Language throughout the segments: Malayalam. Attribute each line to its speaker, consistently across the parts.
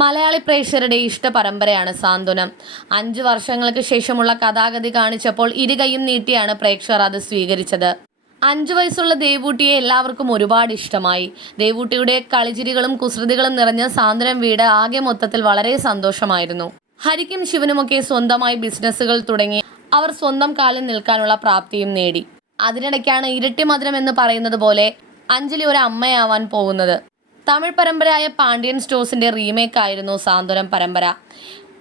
Speaker 1: മലയാളി പ്രേക്ഷകരുടെ ഇഷ്ട പരമ്പരയാണ് സാന്ത്വനം. അഞ്ചു വർഷങ്ങൾക്ക് ശേഷമുള്ള കഥാഗതി കാണിച്ചപ്പോൾ ഇരുകൈയും നീട്ടിയാണ് പ്രേക്ഷകർ അത് സ്വീകരിച്ചത്. അഞ്ചു വയസ്സുള്ള ദേവൂട്ടിയെ എല്ലാവർക്കും ഒരുപാട് ഇഷ്ടമായി. ദേവൂട്ടിയുടെ കളിചിരികളും കുസൃതികളും നിറഞ്ഞ സാന്ത്വനം വീട് ആകെ മൊത്തത്തിൽ വളരെ സന്തോഷമായിരുന്നു. ഹരിക്കും ശിവനുമൊക്കെ സ്വന്തമായി ബിസിനസ്സുകൾ തുടങ്ങി അവർ സ്വന്തം കാലിൽ നിൽക്കാനുള്ള പ്രാപ്തിയും നേടി. അതിനിടയ്ക്കാണ് ഇരട്ടി മധുരം എന്ന് പറയുന്നത് പോലെ അഞ്ജലി ഒരു അമ്മയാവാൻ പോകുന്നത്. തമിഴ് പരമ്പരയായ പാണ്ഡ്യൻ സ്റ്റോസിന്റെ റീമേക്ക് ആയിരുന്നു സാന്ത്വനം പരമ്പര.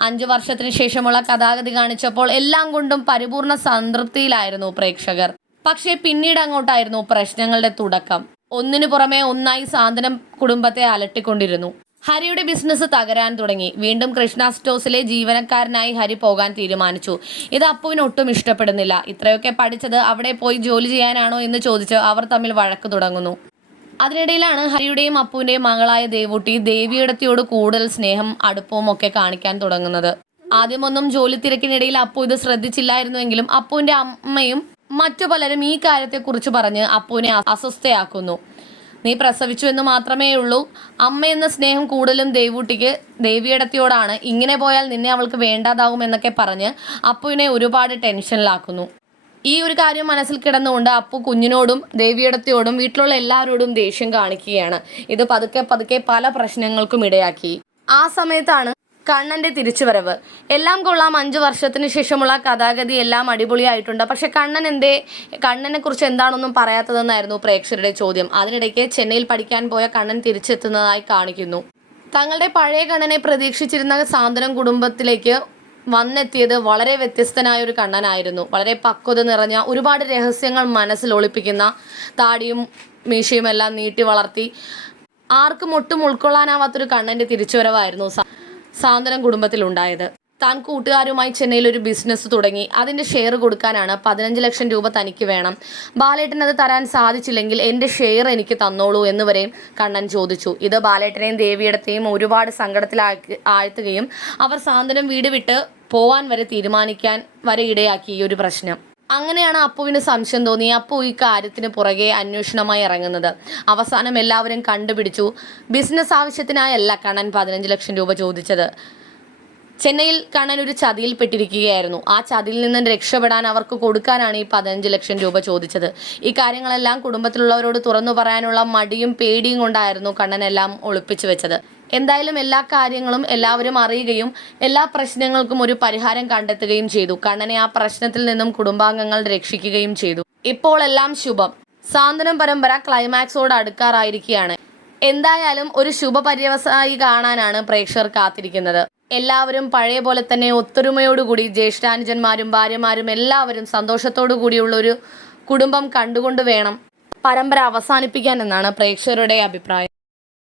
Speaker 1: അഞ്ചു വർഷത്തിന് ശേഷമുള്ള കഥാഗതി കാണിച്ചപ്പോൾ എല്ലാം കൊണ്ടും പരിപൂർണ സംതൃപ്തിയിലായിരുന്നു പ്രേക്ഷകർ. പക്ഷേ പിന്നീട് അങ്ങോട്ടായിരുന്നു പ്രശ്നങ്ങളുടെ തുടക്കം. ഒന്നിനു പുറമെ ഒന്നായി സാന്ത്വനം കുടുംബത്തെ അലട്ടിക്കൊണ്ടിരുന്നു. ഹരിയുടെ ബിസിനസ് തകരാൻ തുടങ്ങി. വീണ്ടും കൃഷ്ണ സ്റ്റോസിലെ ജീവനക്കാരനായി ഹരി പോകാൻ തീരുമാനിച്ചു. ഇത് അപ്പുവിന് ഒട്ടും ഇഷ്ടപ്പെടുന്നില്ല. ഇത്രയൊക്കെ പഠിച്ചത് അവിടെ പോയി ജോലി ചെയ്യാനാണോ എന്ന് ചോദിച്ച് അവർ തമ്മിൽ വഴക്ക് തുടങ്ങുന്നു. അതിനിടയിലാണ് ഹരിയുടെയും അപ്പുവിന്റെയും മകളായ ദേവൂട്ടി ദേവിയിടത്തിയോട് കൂടുതൽ സ്നേഹം അടുപ്പവും ഒക്കെ കാണിക്കാൻ തുടങ്ങുന്നത്. ആദ്യമൊന്നും ജോലി തിരക്കിനിടയിൽ അപ്പു ഇത് ശ്രദ്ധിച്ചില്ലായിരുന്നുവെങ്കിലും അപ്പുവിന്റെ അമ്മയും മറ്റു പലരും ഈ കാര്യത്തെക്കുറിച്ച് പറഞ്ഞ് അപ്പുവിനെ അസ്വസ്ഥയാക്കുന്നു. നീ പ്രസവിച്ചു എന്ന് മാത്രമേ ഉള്ളൂ. അമ്മ എന്ന സ്നേഹം കൂടുതലും ദേവൂട്ടിക്ക് ദേവിയിടത്തിയോടാണ്. ഇങ്ങനെ പോയാൽ നിന്നെ അവൾക്ക് വേണ്ടാതാവും എന്നൊക്കെ പറഞ്ഞ് അപ്പുവിനെ ഒരുപാട് ടെൻഷനിലാക്കുന്നു. ഈ ഒരു കാര്യം മനസ്സിൽ കിടന്നുകൊണ്ട് അപ്പു കുഞ്ഞിനോടും ദേവിയിടത്തിയോടും വീട്ടിലുള്ള എല്ലാവരോടും ദേഷ്യം കാണിക്കുകയാണ്. ഇത് പതുക്കെ പതുക്കെ പല പ്രശ്നങ്ങൾക്കും ഇടയാക്കി. ആ സമയത്താണ് കണ്ണന്റെ തിരിച്ചുവരവ്. എല്ലാം കൊള്ളാം അഞ്ചു വർഷത്തിന് ശേഷമുള്ള കഥാഗതി എല്ലാം അടിപൊളിയായിട്ടുണ്ട്. പക്ഷെ കണ്ണൻ എന്തേ കണ്ണനെ കുറിച്ച് എന്താണൊന്നും പറയാത്തതെന്നായിരുന്നു പ്രേക്ഷകരുടെ ചോദ്യം. അതിനിടയ്ക്ക് ചെന്നൈയിൽ പഠിക്കാൻ പോയ കണ്ണൻ തിരിച്ചെത്തുന്നതായി കാണിക്കുന്നു. തങ്ങളുടെ പഴയ കണ്ണനെ പ്രതീക്ഷിച്ചിരുന്ന സാന്ത്വനം കുടുംബത്തിലേക്ക് വന്നെത്തിയത് വളരെ വ്യത്യസ്തനായ ഒരു കണ്ണനായിരുന്നു. വളരെ പക്വത നിറഞ്ഞ ഒരുപാട് രഹസ്യങ്ങൾ മനസ്സിൽ ഒളിപ്പിക്കുന്ന താടിയും മീശയും എല്ലാം നീട്ടി വളർത്തി ആർക്കും ഒട്ടും ഉൾക്കൊള്ളാനാവാത്തൊരു കണ്ണന്റെ തിരിച്ചുവരവായിരുന്നു സാന്ത്വനം കുടുംബത്തിലുണ്ടായത് താൻ കൂട്ടുകാരുമായി ചെന്നൈയിൽ ഒരു ബിസിനസ് തുടങ്ങി. അതിന്റെ ഷെയർ കൊടുക്കാനാണ് പതിനഞ്ച് ലക്ഷം രൂപ തനിക്ക് വേണം. ബാലേട്ടൻ അത് തരാൻ സാധിച്ചില്ലെങ്കിൽ എന്റെ ഷെയർ എനിക്ക് തന്നോളൂ എന്ന് വരെയും കണ്ണൻ ചോദിച്ചു. ഇത് ബാലേട്ടനെയും ദേവിയിടത്തെയും ഒരുപാട് സങ്കടത്തിലാക്കി ആഴ്ത്തുകയും അവർ സാന്ത്വനം വീട് വിട്ട് പോവാൻ വരെ തീരുമാനിക്കാൻ വരെ ഇടയാക്കി ഈ ഒരു പ്രശ്നം. അങ്ങനെയാണ് അപ്പുവിന് സംശയം തോന്നി. അപ്പു ഈ കാര്യത്തിന് പുറകെ അന്വേഷണമായി ഇറങ്ങുന്നത്. അവസാനം എല്ലാവരും കണ്ടുപിടിച്ചു. ബിസിനസ് ആവശ്യത്തിനായല്ല കണ്ണൻ പതിനഞ്ച് ലക്ഷം രൂപ ചോദിച്ചത്. ചെന്നൈയിൽ കണ്ണൻ ഒരു ചതിയിൽ പെട്ടിരിക്കുകയായിരുന്നു. ആ ചതിയിൽ നിന്ന് രക്ഷപ്പെടാൻ അവർക്ക് കൊടുക്കാനാണ് ഈ പതിനഞ്ച് ലക്ഷം രൂപ ചോദിച്ചത്. ഈ കാര്യങ്ങളെല്ലാം കുടുംബത്തിലുള്ളവരോട് തുറന്നു പറയാനുള്ള മടിയും പേടിയും കൊണ്ടായിരുന്നു കണ്ണൻ എല്ലാം ഒളിപ്പിച്ചു വെച്ചത്. എന്തായാലും എല്ലാ കാര്യങ്ങളും എല്ലാവരും അറിയുകയും എല്ലാ പ്രശ്നങ്ങൾക്കും ഒരു പരിഹാരം കണ്ടെത്തുകയും ചെയ്തു. കണ്ണനെ ആ പ്രശ്നത്തിൽ നിന്നും കുടുംബാംഗങ്ങൾ രക്ഷിക്കുകയും ചെയ്തു. ഇപ്പോൾ എല്ലാം ശുഭം. സാന്ത്വനം പരമ്പര ക്ലൈമാക്സോട് അടുക്കാറായിരിക്കുകയാണ്. എന്തായാലും ഒരു ശുഭപര്യവസായി കാണാനാണ് പ്രേക്ഷകർ കാത്തിരിക്കുന്നത്. എല്ലാവരും പഴയ പോലെ തന്നെ ഒത്തൊരുമയോടുകൂടി ജ്യേഷ്ഠാനുജന്മാരും ഭാര്യമാരും എല്ലാവരും സന്തോഷത്തോടു കൂടിയുള്ള ഒരു കുടുംബം കണ്ടുകൊണ്ട് വേണം പരമ്പര അവസാനിപ്പിക്കാൻ എന്നാണ് പ്രേക്ഷകരുടെ അഭിപ്രായം.